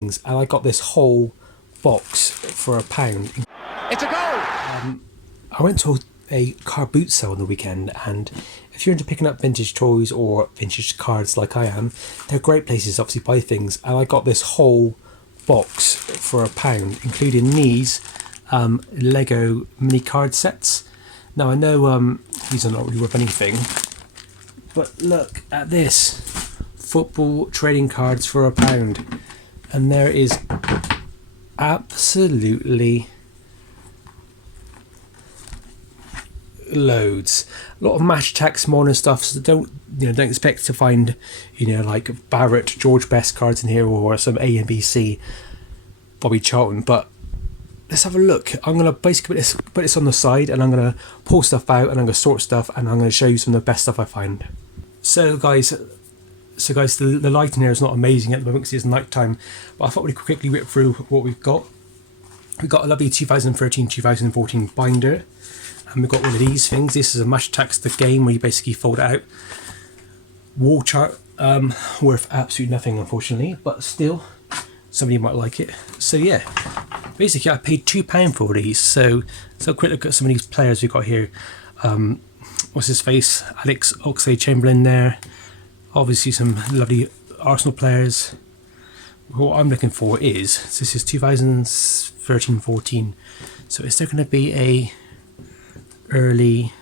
and I got this whole box for £1. It's a goal! I went to a car boot sale on the weekend, and if you're into picking up vintage toys or vintage cards like I am, they're great places to obviously buy things. And I got this whole box for £1, including these Lego mini card sets. Now I know these are not really worth anything, but look at this, football trading cards for £1, and there is absolutely loads. A lot of match attax modern stuff, so don't expect to find like Barrett, George Best cards in here, or some A and B C Bobby Charlton. But let's have a look. I'm gonna basically put this on the side, and I'm gonna pull stuff out, and I'm gonna sort stuff, and I'm gonna show you some of the best stuff I find. So guys, the lighting here is not amazing at the moment because it's night time, but I thought we'd quickly whip through what we've got. We've got a lovely 2013-2014 binder, and we've got one of these things. This is a Match Attax the game, where you basically fold it out. Wall chart, worth absolutely nothing unfortunately, but still somebody might like it. So yeah, basically I paid £2 for these. So a quick look at some of these players we've got here. What's his face? Alex Oxlade-Chamberlain there. Obviously some lovely Arsenal players. What I'm looking for is, so this is 2013-14, so is there going to be a early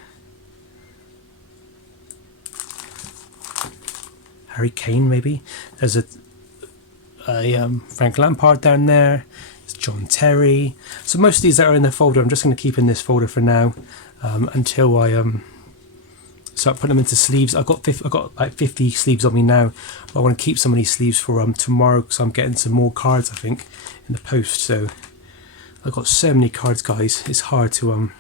Harry Kane maybe? There's a Frank Lampard down there. There's John Terry. So most of these that are in the folder, I'm just going to keep in this folder for now, until I start putting them into sleeves. I've got like 50 sleeves on me now, but I want to keep some of these sleeves for tomorrow, because I'm getting some more cards I think in the post. So I've got so many cards, guys, it's hard to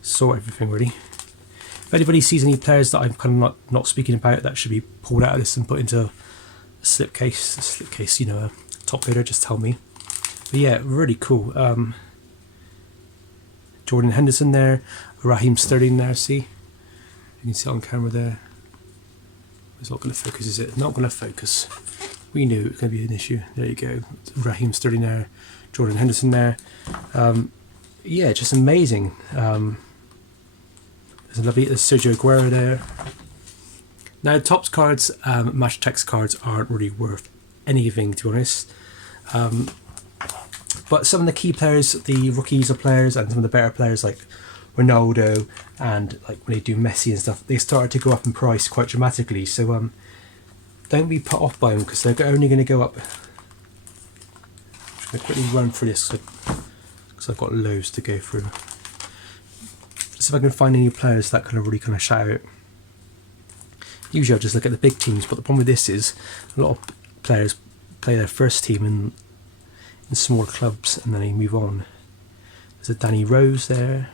sort everything really. If anybody sees any players that I'm kind of not speaking about that should be pulled out of this and put into a slipcase, a top loader, just tell me. But yeah, really cool. Jordan Henderson there, Raheem Sterling there, see? You can see it on camera there. It's not going to focus, is it? Not going to focus. We knew it was going to be an issue. There you go. Raheem Sterling there, Jordan Henderson there. Yeah, just amazing. There's a lovely Sergio Aguero there. Now, Topps cards, Match Attax cards aren't really worth anything, to be honest. But some of the key players, the rookies or players, and some of the better players like Ronaldo, and like when they do Messi and stuff, they started to go up in price quite dramatically. So don't be put off by them, because they're only going to go up. I'm just going to quickly run through this because I've got loads to go through. Just if I can find any players that really shout out. Usually I just look at the big teams, but the problem with this is a lot of players play their first team in smaller clubs and then they move on. There's a Danny Rose there.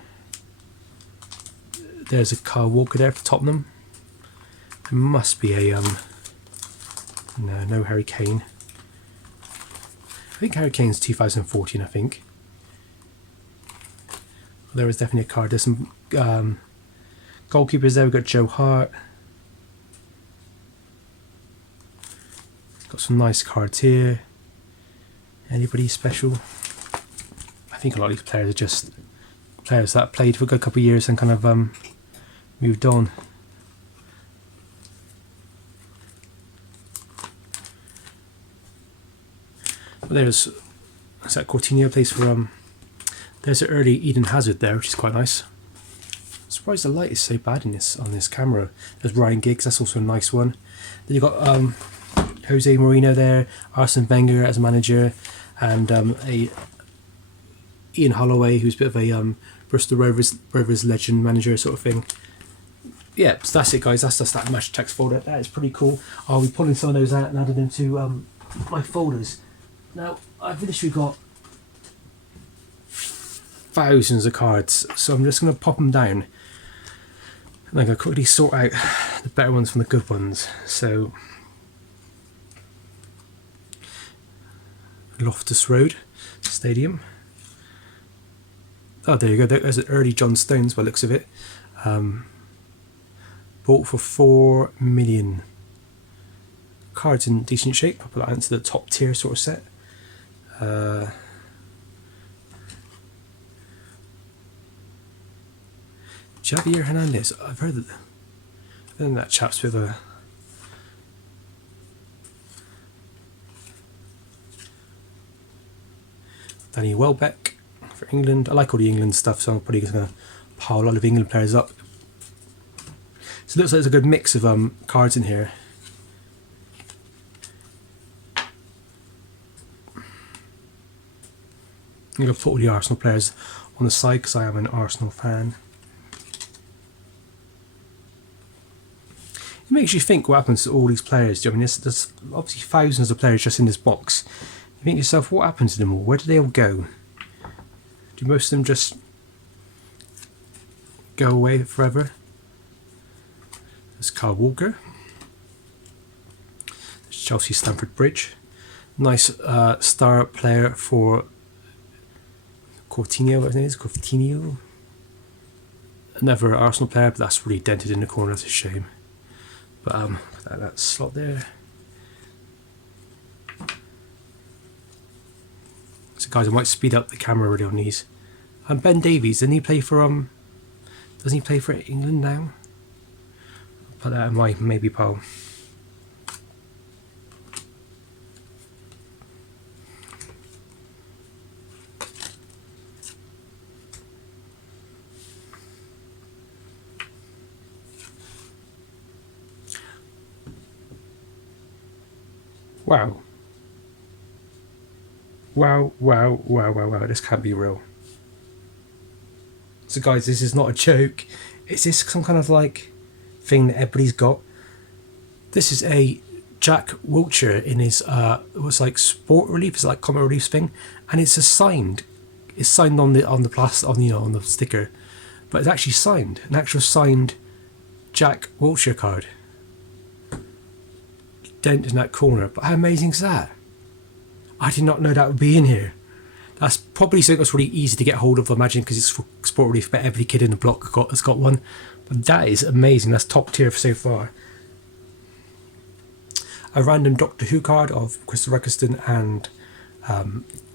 There's a Kyle Walker there for Tottenham. There must be a no Harry Kane. I think Harry Kane's 2014, I think. There is definitely a card. There's some goalkeepers there. We've got Joe Hart. Got some nice cards here. Anybody special? I think a lot of these players are just players that played for a good couple of years and moved on. But there's that Coutinho plays for there's an early Eden Hazard there, which is quite nice. I'm surprised the light is so bad on this camera. There's Ryan Giggs, that's also a nice one. Then you've got Jose Mourinho there, Arsene Wenger as a manager, and a Ian Holloway, who's a bit of a Bristol Rovers legend manager sort of thing. Yeah, so that's it, guys. That's just that Match Attax folder. That is pretty cool. I'll be pulling some of those out and adding them to my folders. Now, I've literally got thousands of cards, so I'm just going to pop them down and I'm going to quickly sort out the better ones from the good ones. So, Loftus Road Stadium. Oh, there you go. There's an early John Stones by the looks of it. Bought for $4 million. Cards in decent shape. I'll put that into the top tier sort of set. Javier Hernandez. I've heard that chap's with a. Danny Welbeck for England. I like all the England stuff, so I'm probably just going to pile a lot of England players up. So it looks like there's a good mix of cards in here. I'm going to put all the Arsenal players on the side because I am an Arsenal fan. It makes you think what happens to all these players. Do you know what I mean? There's obviously thousands of players just in this box. You think to yourself, what happened to them all? Where do they all go? Do most of them just go away forever? There's Kyle Walker. There's Chelsea Stamford Bridge. Nice star player for Coutinho, what his name is? Coutinho. Another Arsenal player, but that's really dented in the corner. That's a shame. But that slot there. So guys, I might speed up the camera really on these. And Ben Davies, didn't he play for doesn't he play for England now? I'll put that in my maybe pile. Wow. Wow, this can't be real. So guys, this is not a joke. Is this some kind of like thing that everybody's got? This is a Jack Wilshere in his it was like sport relief, it's like comic relief thing, and it's signed. It's signed on the plastic, on the sticker, but it's actually signed, an actual signed Jack Wilshere card. Dent in that corner, but how amazing is that? I did not know that would be in here. That's probably something that's really easy to get hold of, I imagine, because it's for sport relief, but every kid in the block has got one. But that is amazing. That's top tier so far. A random Doctor Who card of Crystal Eccleston and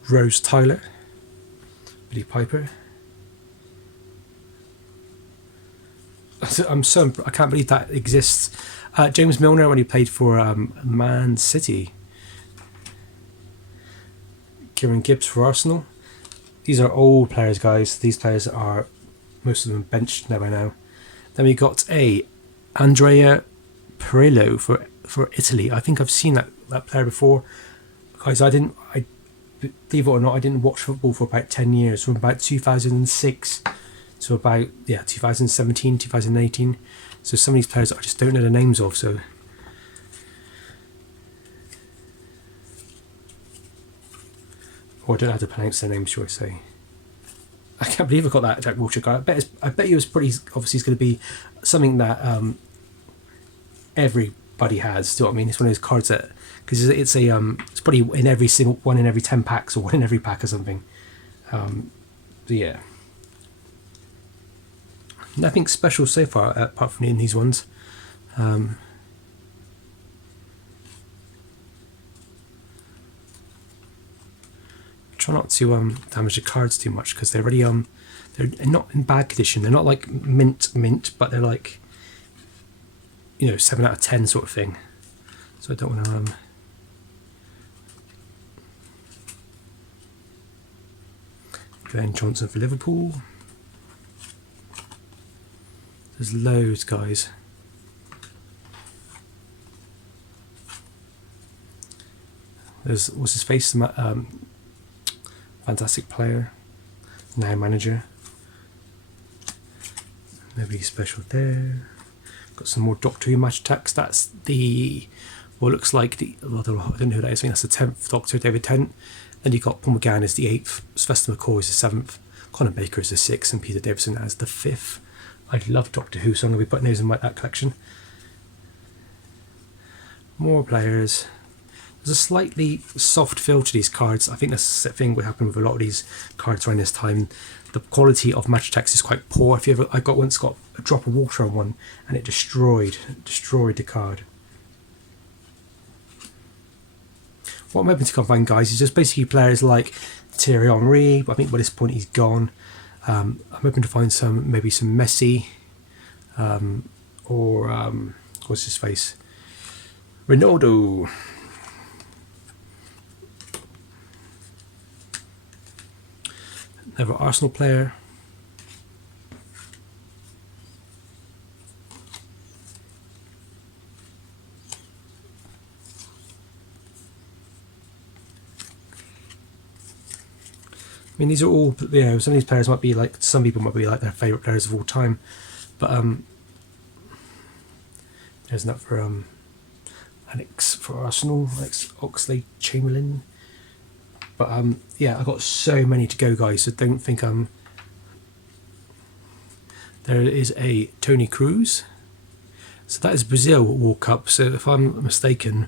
Rose Tyler. Billy Piper. I can't believe that exists. James Milner when he played for Man City. Kieran Gibbs for Arsenal. These are old players, guys. These players are, most of them, benched now by now. Then we got a Andrea Pirillo for Italy. I think I've seen that player before. Guys, I believe it or not, I didn't watch football for about 10 years, from about 2006 to about 2017, 2018. So some of these players I just don't know the names of, so. Or I don't know how to pronounce their names, shall I say. I can't believe I got that Jack Wilshere card. I bet he was pretty, obviously it's going to be something that everybody has, do you know what I mean? It's one of those cards that, because it's probably in every single, one in every 10 packs, or one in every pack or something. So yeah. Nothing special so far, apart from in these ones. Try not to damage the cards too much, because they're already they're not in bad condition. They're not like mint, but they're like 7 out of 10 sort of thing. So I don't want to Glenn Johnson for Liverpool. There's loads, guys. There's what's his face? Fantastic player, now manager. Nobody special there. Got some more Doctor Who match attacks. That's looks like I don't know who that is. I think that's the 10th Doctor, David Tennant. Then you got Paul McGann as the 8th, Sylvester McCoy is the 7th, Conor Baker is the 6th, and Peter Davison as the 5th. I love Doctor Who, so I'm going to be putting those in that collection. More players. There's a slightly soft feel to these cards. I think that's the thing that happened with a lot of these cards around this time. The quality of match attacks is quite poor. I once got a drop of water on one, and it destroyed the card. what I'm hoping to come find, guys, is just basically players like Thierry Henry, but I think by this point he's gone. I'm hoping to find maybe some Messi, or what's his face, Ronaldo. Another Arsenal player. I mean, these are all, some of these players might be like, some people might be like their favourite players of all time, but there's that for Alex for Arsenal, Alex Oxlade-Chamberlain. But yeah, I've got so many to go, guys, so don't think there is a Tony Cruz. So that is Brazil World Cup. So if I'm mistaken,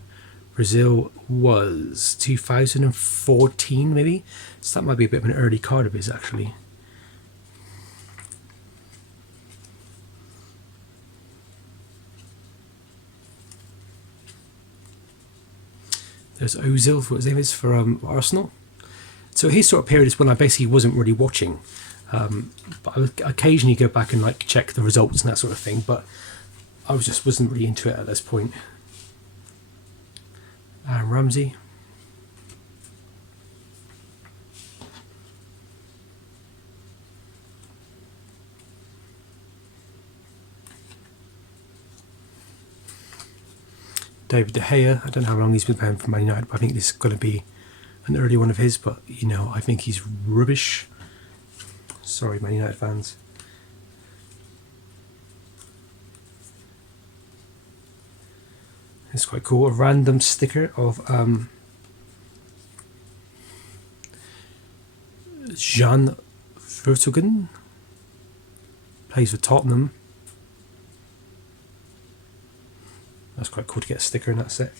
Brazil was 2014 maybe. So that might be a bit of an early card of his, actually. There's Ozil, what his name is, for Arsenal. So his sort of period is when I basically wasn't really watching. But I would occasionally go back and like check the results and that sort of thing. But I wasn't really into it at this point. Ramsay. David De Gea. I don't know how long he's been playing for Man United, but I think this is going to be an early one of his. But I think he's rubbish. Sorry, Man United fans. It's quite cool. A random sticker of Jan Vertonghen. Plays for Tottenham. That's quite cool to get a sticker in that set.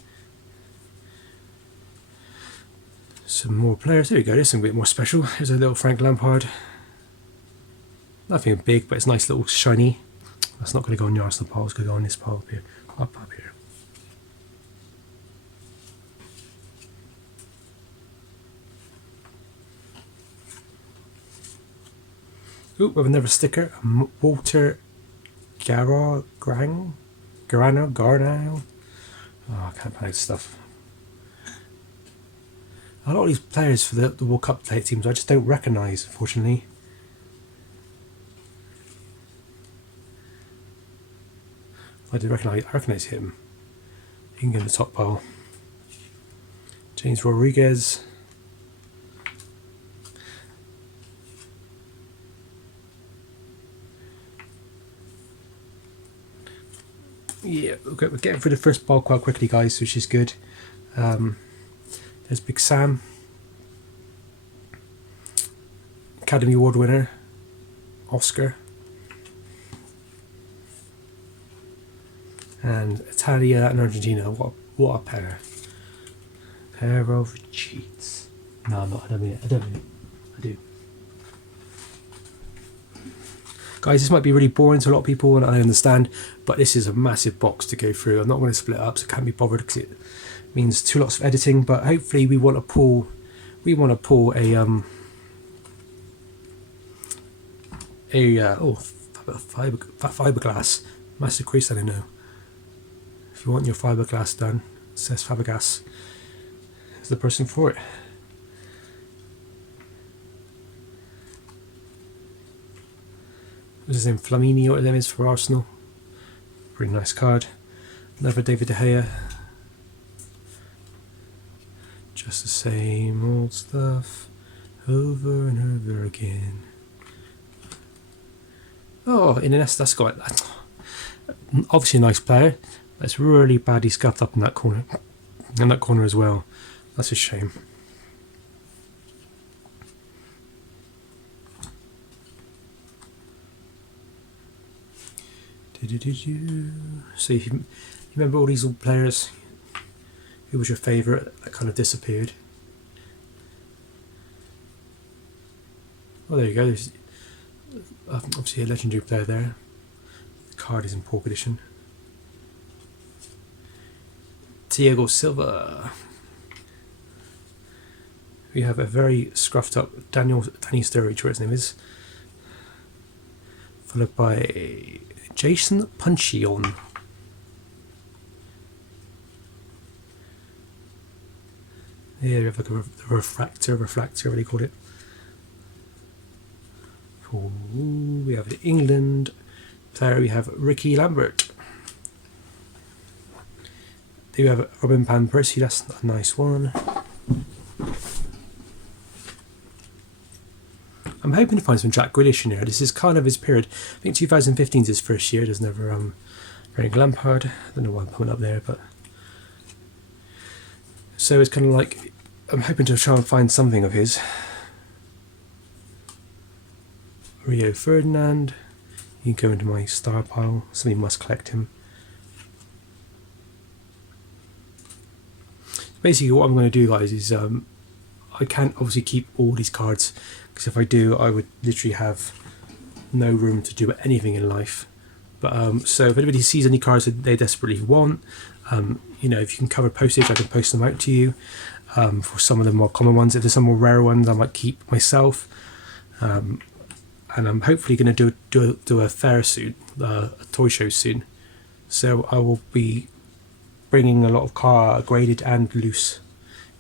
Some more players. There we go. There's something a bit more special. Here's a little Frank Lampard. Nothing big, but it's nice little shiny. That's not going to go on the Arsenal pile. It's going to go on this pile up here. Up here. Ooh, we have another sticker. Walter Garano. Oh, I can't pronounce stuff. A lot of these players for the World Cup teams I just don't recognise, unfortunately. I recognise him. He can get in the top pile. James Rodriguez. Yeah, okay, we're getting through the first pile quite quickly, guys, which is good. There's Big Sam. Academy Award winner. Oscar. And Italia and Argentina. What a pair. Pair of cheats. No, I'm not. I don't mean it. I do. Guys, this might be really boring to a lot of people, and I understand, but this is a massive box to go through. I'm not going to split it up, so I can't be bothered because it means two lots of editing. But hopefully, we want to pull a fiberglass. Massive crease, I don't know. If you want your fiberglass done, it says Fabregas is the person for it. This is in Flamini, what it is for Arsenal. Pretty nice card. Another David De Gea. Just the same old stuff over and over again. Oh, Iniesta, that's got obviously a nice player. But it's really badly scuffed up in that corner. In that corner as well. That's a shame. So if you remember all these old players, who was your favourite that kind of disappeared? Oh, there you go. There's obviously a legendary player there. The card is in poor condition. Thiago Silva. We have a very scruffed up Danny Sturridge, where his name is, followed by Jason Puncheon. Here we have like a refractor, what do you call it? Ooh, we have the England player, we have Ricky Lambert. There we have Robin Van Persie, that's a nice one. I'm hoping to find some Jack Grealish in here. This is kind of his period. I think 2015 is his first year. There's never Frank Lampard. I don't know why I'm putting up there, but so it's kind of like I'm hoping to try and find something of his. Rio Ferdinand. You can go into my star pile. Somebody must collect him. Basically, what I'm going to do, guys, is I can't obviously keep all these cards, because if I do, I would literally have no room to do anything in life. But so if anybody sees any cards that they desperately want, you know, if you can cover postage, I can post them out to you. For some of the more common ones, if there's some more rare ones, I might keep myself. And I'm hopefully going to do a fair soon, a toy show soon. So I will be bringing a lot of graded and loose.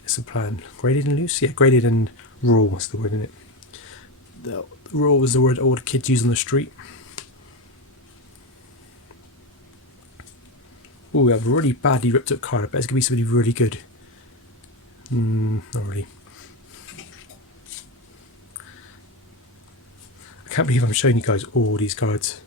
It's the plan. Graded and loose? Yeah, graded and raw was the word, isn't it? The raw was the word all the kids use on the street. Oh, we have a really badly ripped up card. I bet it's going to be somebody really good. Not really. I can't believe I'm showing you guys all these cards.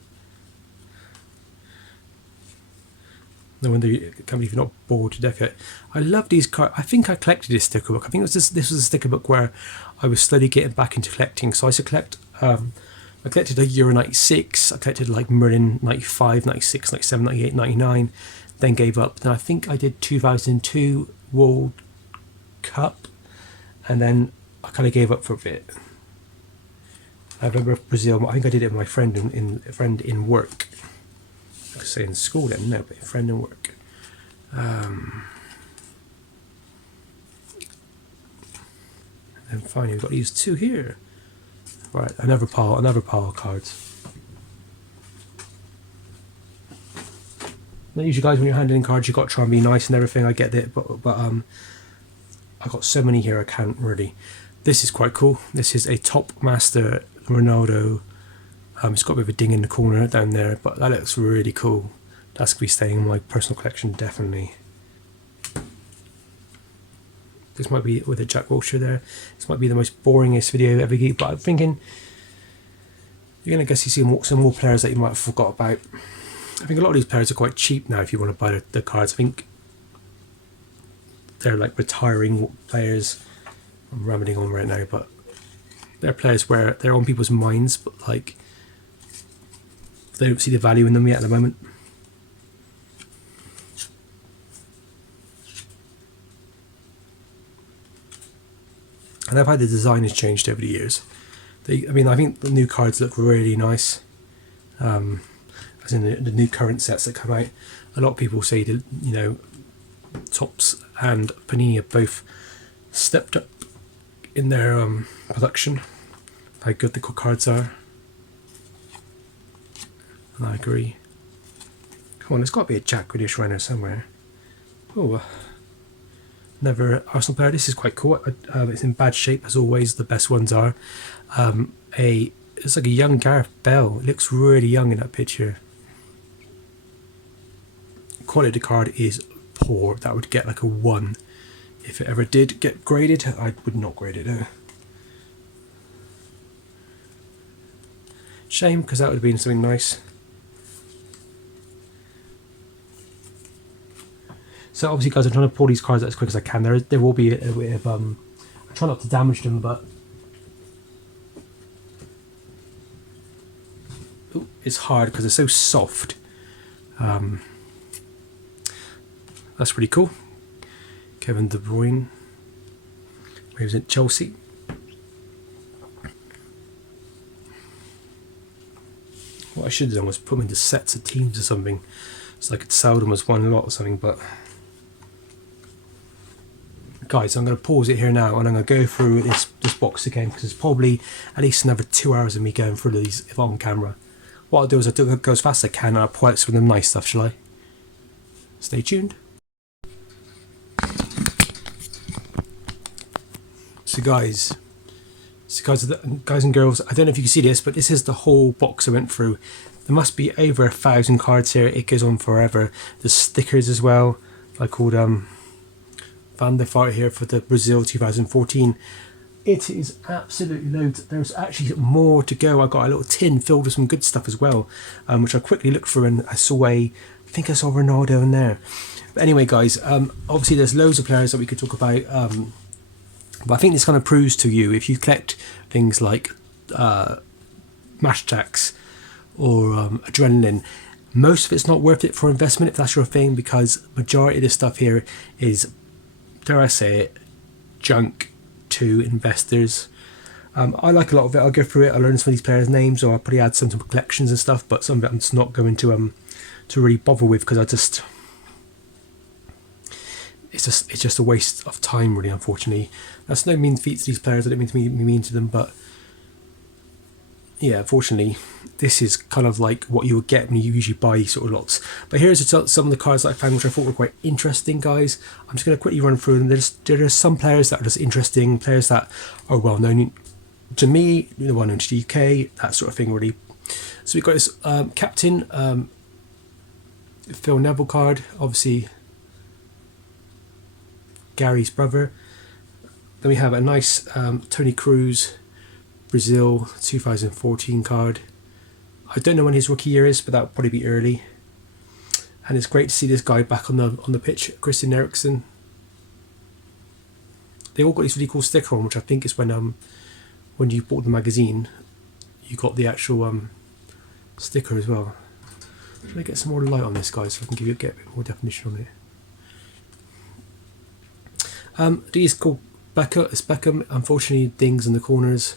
No wonder you can't believe you're not bored to death yet. I love these cards. I think I collected this sticker book. I think this was a sticker book where I was slowly getting back into collecting. So I used to collect. I collected a Euro 96. I collected like Merlin 95, 96, 97, 98, 99. Then gave up. Then I think I did 2002 World Cup, and then I kind of gave up for a bit. I remember Brazil. I think I did it with my friend in work. I could say in school then, no, but a friend in work. And finally, we've got these two here. Right, another pile of cards. Now, usually, guys, when you're handling cards, you've got to try and be nice and everything. I get it, but I've got so many here I can't really. This is quite cool. This is a Top Master Ronaldo. It's got a bit of a ding in the corner down there, but that looks really cool. That's going to be staying in my personal collection, definitely. This might be with a Jack Wilshere there. This might be the most boringest video ever get, but I'm thinking you're going to guess you see some more players that you might have forgot about. I think a lot of these players are quite cheap now if you want to buy the cards. I think they're like retiring players. I'm rambling on right now, but they're players where they're on people's minds, but like they don't see the value in them yet at the moment. And I've had the design has changed over the years. I think the new cards look really nice. As in the new current sets that come out. A lot of people say that, you know, Topps and Panini have both stepped up in their production. How good the cards are. And I agree. Come on, there's got to be a Jack Grealish around there somewhere. Oh, another Arsenal player. This is quite cool. It's in bad shape as always. The best ones are. It's like a young Gareth Bale. It looks really young in that picture. Quality of the card is poor. That would get like a 1. If it ever did get graded, I would not grade it. No. Shame, because that would have been something nice. So obviously, guys, I'm trying to pull these cards out as quick as I can. There will be a bit of I try not to damage them, but it's hard because they're so soft. That's pretty cool. Kevin De Bruyne. He was at Chelsea. What I should have done was put them into sets of teams or something, so I could sell them as one lot or something, but Guys, I'm going to pause it here now and I'm going to go through this box again, because it's probably at least another 2 hours of me going through these if I'm on camera. What I'll do is I'll do it go as fast as I can and I'll pull out some of the nice stuff, shall I? Stay tuned. So guys and girls, I don't know if you can see this, but this is the whole box I went through. There must be over 1,000 cards here. It goes on forever. There's stickers as well. I called Van der Vaart here for the Brazil 2014. It is absolutely loads. There's actually more to go. I got a little tin filled with some good stuff as well, which I quickly looked through, and I think I saw Ronaldo in there. But anyway, guys, obviously there's loads of players that we could talk about. But I think this kind of proves to you, if you collect things like match attax or adrenaline, most of it's not worth it for investment if that's your thing, because majority of this stuff here is, dare I say it, junk to investors. I like a lot of it. I'll go through it, I'll learn some of these players' names, or I'll probably add some collections and stuff, but some of it I'm just not going to really bother with, because it's just a waste of time, really, unfortunately. That's no mean feat to these players. I don't mean to be mean to them, but yeah, unfortunately, this is kind of like what you would get when you usually buy sort of lots. But here's some of the cards that I found which I thought were quite interesting, guys. I'm just going to quickly run through them. There are some players that are just interesting, players that are well known to me, well known to the UK, that sort of thing, really. So we've got this captain, Phil Neville card, obviously Gary's brother. Then we have a nice Tony Cruz Brazil 2014 card. I don't know when his rookie year is, but that would probably be early. And it's great to see this guy back on the pitch, Christian Eriksen. They all got this really cool sticker on, which I think is when you bought the magazine, you got the actual sticker as well. Let me get some more light on this, guy, so I can get a bit more definition on it. These called Beckham. Unfortunately, dings in the corners,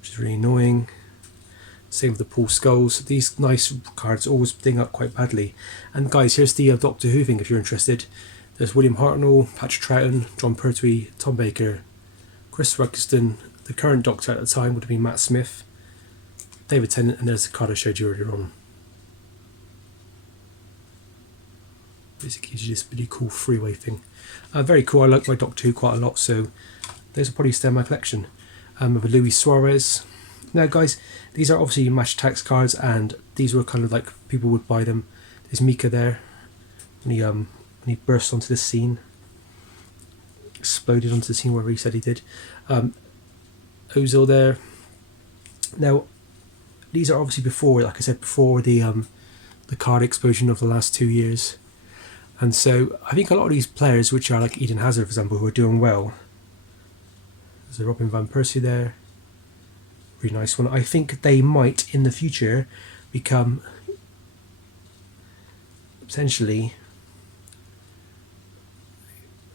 which is really annoying. Same with the Paul Scholes. These nice cards always ding up quite badly. And guys, here's the Doctor Who thing if you're interested. There's William Hartnell, Patrick Troughton, John Pertwee, Tom Baker, Chris Ruxton. The current Doctor at the time would have been Matt Smith, David Tennant, and there's the card I showed you earlier on. Basically gives you this really cool freeway thing. Very cool. I like my Doctor Who quite a lot, so those will probably stay in my collection. With Luis Suarez. Now guys, these are obviously match attax cards, and these were kind of like people would buy them. There's Mika there, when he burst onto the scene, exploded onto the scene wherever he said he did. Ozil there. Now these are obviously before, like I said, before the card explosion of the last 2 years. And so I think a lot of these players, which are like Eden Hazard, for example, who are doing well. There's a Robin van Persie there. Really nice one. I think they might, in the future, become potentially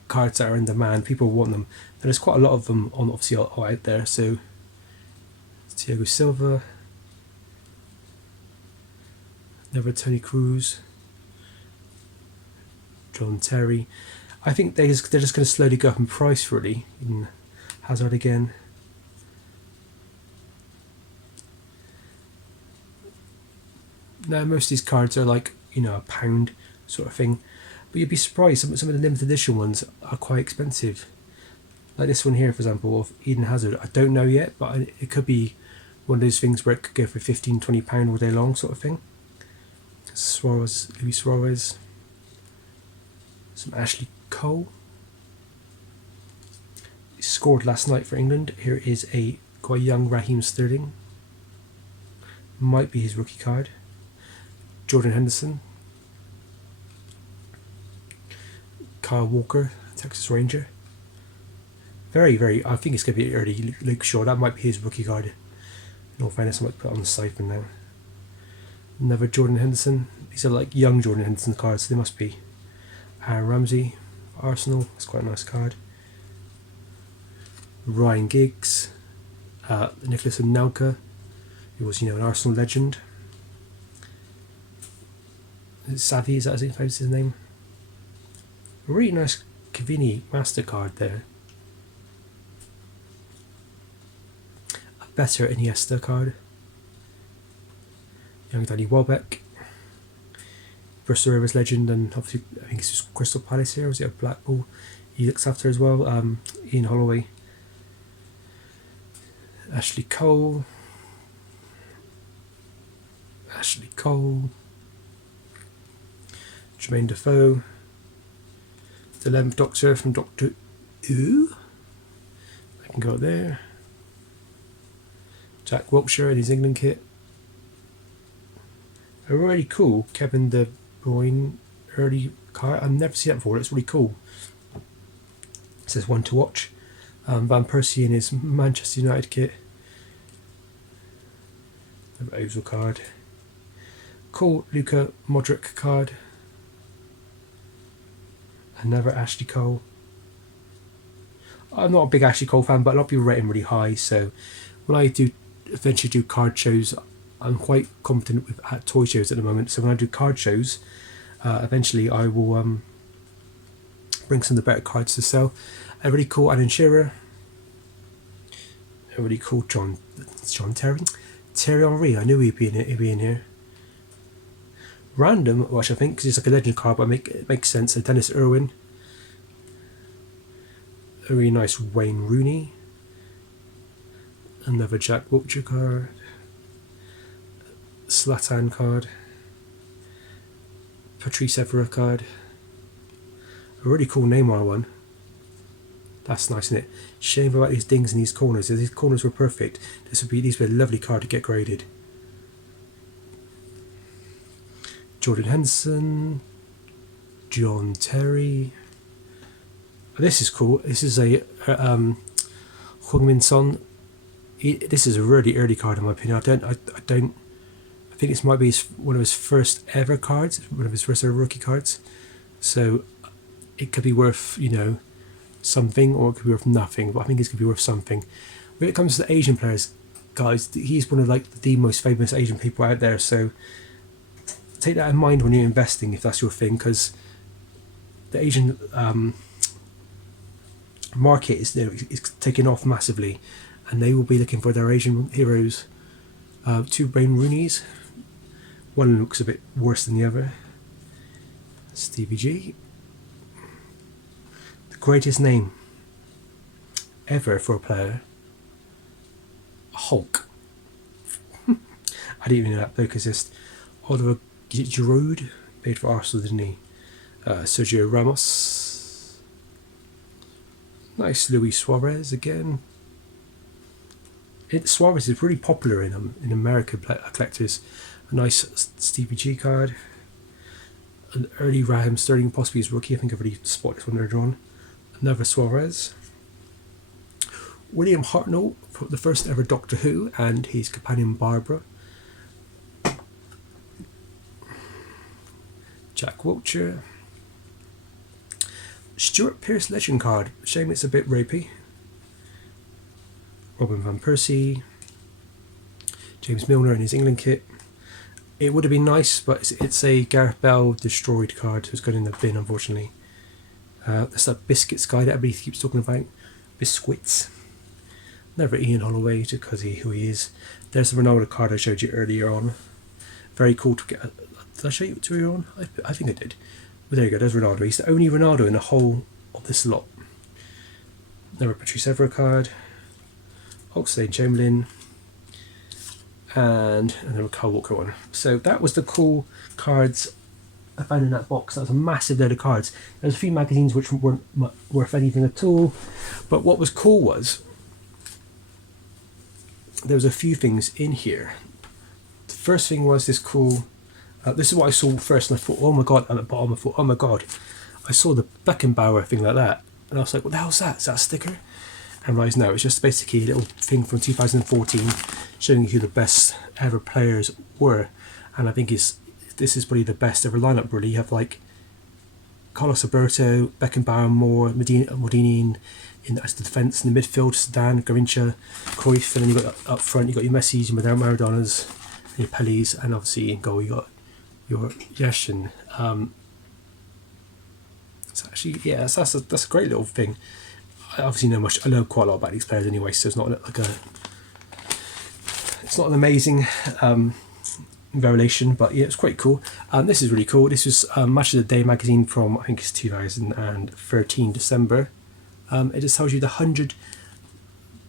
cards that are in demand. People want them. There's quite a lot of them on, obviously, all out there. So, Thiago Silva. Never Tony Cruz. John Terry. I think they're just going to slowly go up in price, really. In Hazard again. Now most of these cards are like, £1 sort of thing, but you'd be surprised, some of the limited edition ones are quite expensive. Like this one here, for example, of Eden Hazard. I don't know yet, but it could be one of those things where it could go for £15-20 all day long sort of thing. Suarez, Luis Suarez. Some Ashley Cole. He scored last night for England. Here is a quite young Raheem Sterling. Might be his rookie card. Jordan Henderson. Kyle Walker, Texas Ranger. Very, I think it's going to be early. Luke Shaw, that might be his rookie card. In all fairness, I might put it on the side for now. Another Jordan Henderson. These are like young Jordan Henderson cards, so they must be. Ramsay, Arsenal, that's quite a nice card. Ryan Giggs, Nicholas Anelka, who was, an Arsenal legend. Savvy, is that his name? A really nice Cavini MasterCard there. better Iniesta card. Young Danny Welbeck. Bristol Rovers legend, and obviously I think it's just Crystal Palace here. Was it a Blackpool he looks after as well? Ian Holloway. Ashley Cole. Jermaine Defoe. The 11th Doctor from Doctor Who. I can go there. Jack Wilshere in his England kit. A really cool Kevin De Bruyne early card. I've never seen that before. It's really cool. It says one to watch. Van Persie in his Manchester United kit. Another Ozil card. Cool Luka Modric card. Another Ashley Cole. I'm not a big Ashley Cole fan, but a lot of people rate him really high. So when I do eventually do card shows, I'm quite competent with at toy shows at the moment. So when I do card shows, eventually I will bring some of the better cards to sell. A really cool Alan Shearer. A really cool John Terry Henry. I knew he'd be in here. Random, which I think because it's like a legend card, but it makes sense. So Dennis Irwin. A really nice Wayne Rooney. Another Jack Wilshere card. Zlatan card. Patrice Evra card. A really cool Neymar one. That's nice, isn't it? Shame about these dings in these corners. If these corners were perfect, these would be a lovely card to get graded. Jordan Henson. John Terry. This is cool. This is a Heung-min Son. This is a really early card in my opinion. I think this might be one of his first ever cards, one of his first ever rookie cards. So it could be worth, something, or it could be worth nothing. But I think it's going to be worth something. When it comes to the Asian players, guys, he's one of the most famous Asian people out there. So take that in mind when you're investing, if that's your thing, because the Asian market is taking off massively, and they will be looking for their Asian heroes. 2 Wayne Rooneys. One looks a bit worse than the other. Stevie G. The greatest name ever for a player. Hulk. I didn't even know that bloke exists. Oliver Giroud. Played for Arsenal, didn't he? Sergio Ramos. Nice Luis Suarez again. Suarez is really popular in American collectors. A nice Stevie G card. An early Raheem Sterling, possibly his rookie. I think I've already spotted this one earlier on. Another Suarez. William Hartnell, the first ever Doctor Who, and his companion Barbara. Jack Wilshere. Stuart Pearce legend card. Shame it's a bit rapey. Robin Van Persie. James Milner in his England kit. It would have been nice, but it's a Gareth Bale destroyed card, so it's gone in the bin, unfortunately. That's that Biscuits guy that everybody keeps talking about. Biscuits. Never Ian Holloway, because who he is. There's the Ronaldo card I showed you earlier on. Very cool to get. Did I show you earlier on? I think I did. But there you go, there's Ronaldo. He's the only Ronaldo in the whole of this lot. Never Patrice Evra card. Oxlade-Chamberlain, and another Kyle Walker one. So that was the cool cards I found in that box. That was a massive load of cards. There's a few magazines which weren't worth anything at all, but what was cool was there was a few things in here. The first thing was this cool. This is what I saw first, and I thought, oh my god! At the bottom, I thought, oh my god! I saw the Beckenbauer thing like that, and I was like, what the hell's that? Is that a sticker? And right now, it's just basically a little thing from 2014 showing you who the best ever players were. And I think this is probably the best ever lineup, really. You have like Carlos Alberto, Beckenbauer, Moore, Maldini as the defence, in the midfield, Zidane, Garrincha, Cruyff, and then you've got up front, you've got your Messis, your Maradonas, and your Pelés, and obviously in goal, you've got your Yashin. So actually, yeah, that's a great little thing. I obviously know quite a lot about these players anyway, so it's not like It's not an amazing revelation, but yeah, it's quite cool. This is really cool. This was Match of the Day magazine from, I think it's 2013 December. It just tells you the 100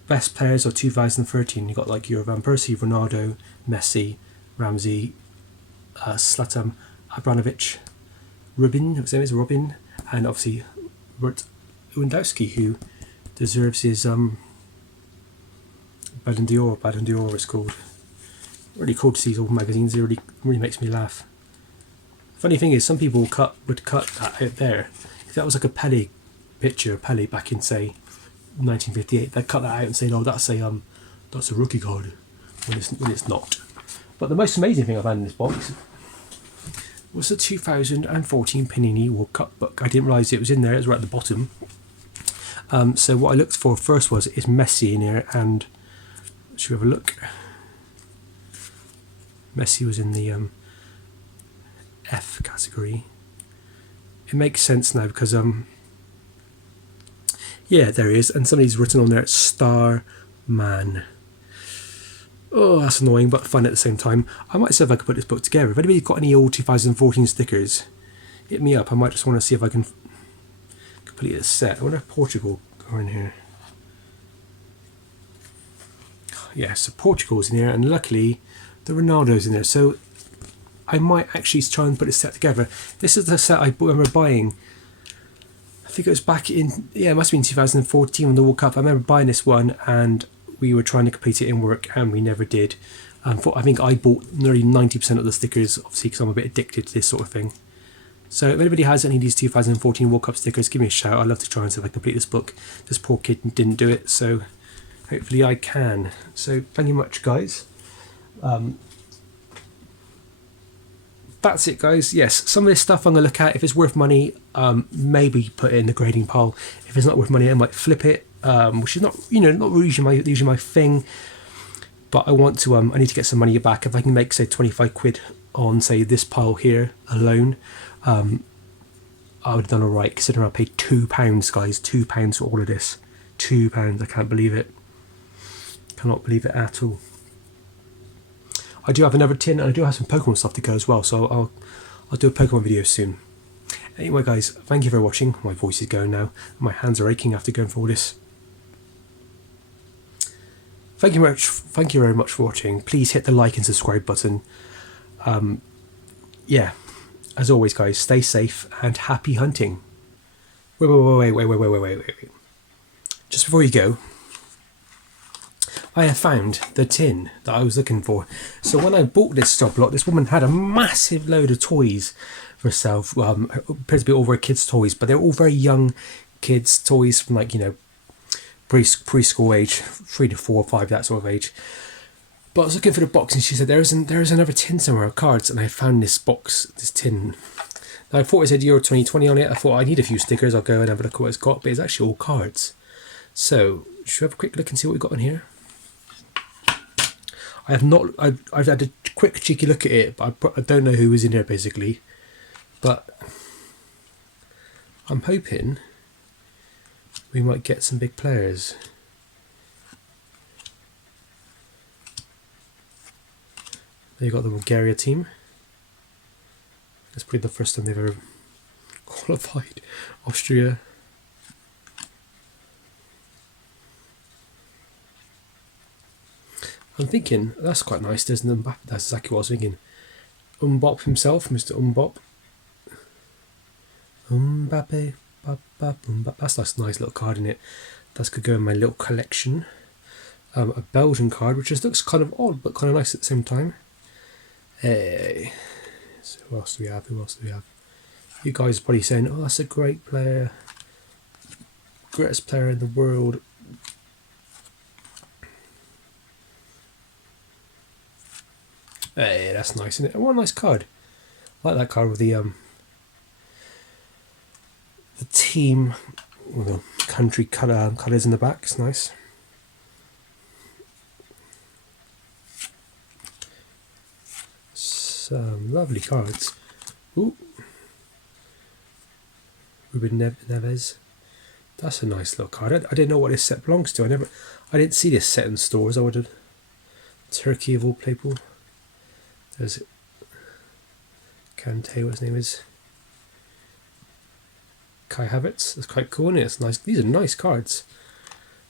best players of 2013. You got like your Van Persie, Ronaldo, Messi, Ramsay, Zlatan Ibrahimovic, Robin, and obviously Robert Lewandowski, who deserves his Ballon d'Or it's called. Really cool to see these old magazines. It really makes me laugh. Funny thing is, some people would cut that out there. If that was like a Pele picture, Pele back in say 1958, they'd cut that out and say, "Oh, that's a rookie card," when it's not. But the most amazing thing I've had in this box was the 2014 Panini World Cup book. I didn't realise it was in there. It was right at the bottom. So what I looked for first is Messi in here, and should we have a look? Messi was in the F category. It makes sense now because yeah, there he is, and somebody's written on there Star Man. Oh, that's annoying, but fun at the same time. I might see if I can put this book together. If anybody's got any old 2014 stickers, hit me up. I might just want to see if I can complete a set. I wonder if Portugal are in here. Yeah, so Portugal's in here, and luckily the Ronaldo's in there. So I might actually try and put a set together. This is the set I remember buying. I think it was back in, yeah, it must have been 2014 when the World Cup. I remember buying this one, and we were trying to complete it in work, and we never did. I think I bought nearly 90% of the stickers, obviously, because I'm a bit addicted to this sort of thing. So if anybody has any of these 2014 World Cup stickers, give me a shout. I'd love to try and see if I can complete this book. This poor kid didn't do it, so hopefully I can. So thank you much, guys. That's it, guys. Yes, some of this stuff I'm going to look at. If it's worth money, maybe put it in the grading pile. If it's not worth money, I might flip it, which is not usually my thing. But I want to. I need to get some money back. If I can make, say, 25 quid on, say, this pile here alone, I would have done all right. Considering I paid £2, guys, £2 for all of this. £2. I can't believe it. Cannot believe it at all. I do have another tin, and I do have some Pokemon stuff to go as well, so I'll do a Pokemon video soon. Anyway, guys, thank you for watching. My voice is going now. My hands are aching after going through all this. Thank you very much for watching. Please hit the like and subscribe button. Yeah, as always, guys, stay safe and happy hunting. Wait. Just before you go, I have found the tin that I was looking for. So when I bought this stock lot, this woman had a massive load of toys for herself. Appears to be all very kids' toys, but they're all very young kids' toys from, like, preschool age, 3 to 4 or 5, that sort of age. But I was looking for the box, and she said there is another tin somewhere of cards, and I found this box, this tin. Now I thought it said Euro 2020 on it. I thought I need a few stickers. I'll go and have a look at what it's got, but it's actually all cards. So should we have a quick look and see what we've got in here? I've had a quick cheeky look at it, but I don't know who was in there basically. But I'm hoping we might get some big players. There you got the Bulgaria team. That's probably the first time they've ever qualified. Austria. I'm thinking, that's quite nice, there's Mbappe. That's exactly what I was thinking. Mbop himself, Mr. Mbop. Mbappe, that's a nice little card in it. That could go in my little collection. A Belgian card, which just looks kind of odd, but kind of nice at the same time. Hey. So who else do we have? You guys are probably saying, oh, that's a great player. Greatest player in the world. Hey, that's nice, isn't it? What a nice card. I like that card with the team, with the country colours in the back. It's nice. Some lovely cards. Ooh. Ruben Neves. That's a nice little card. I didn't know what this set belongs to. I didn't see this set in stores. I would have Turkey of all people. There's Kante, what his name is. Kai Havertz. That's quite cool, isn't it? It's nice. These are nice cards.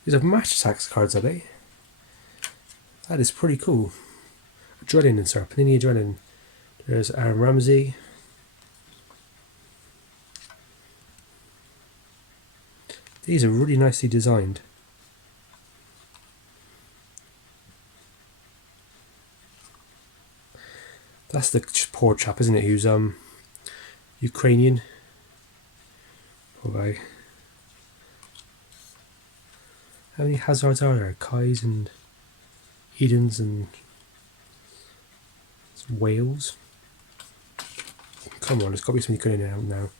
These are match tax cards, are they? That is pretty cool. Adrenaline, sir. Panini Adrenaline. There's Aaron Ramsay. These are really nicely designed. That's the poor chap, isn't it? Who's Ukrainian. Poor guy. How many Hazards are there? Kais and Edens and Wales. Come on, there's got to be something good in there now.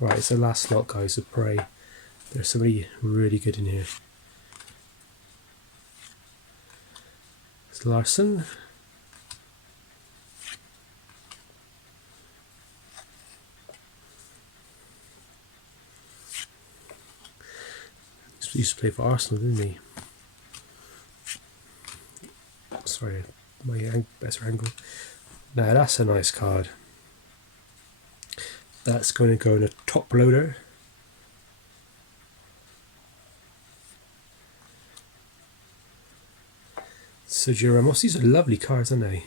Right, it's the last lot, guys. So pray there's somebody really good in here. It's Larson. He used to play for Arsenal, didn't he? Sorry, my better angle. Now that's a nice card. That's going to go in a top loader. Sergio Ramos. These are lovely cards, aren't they?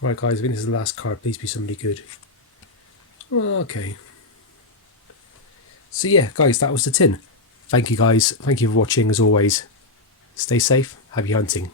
Right, guys, I think this is the last card. Please be somebody good. Okay. So yeah, guys, that was the tin. Thank you, guys. Thank you for watching, as always. Stay safe. Happy hunting.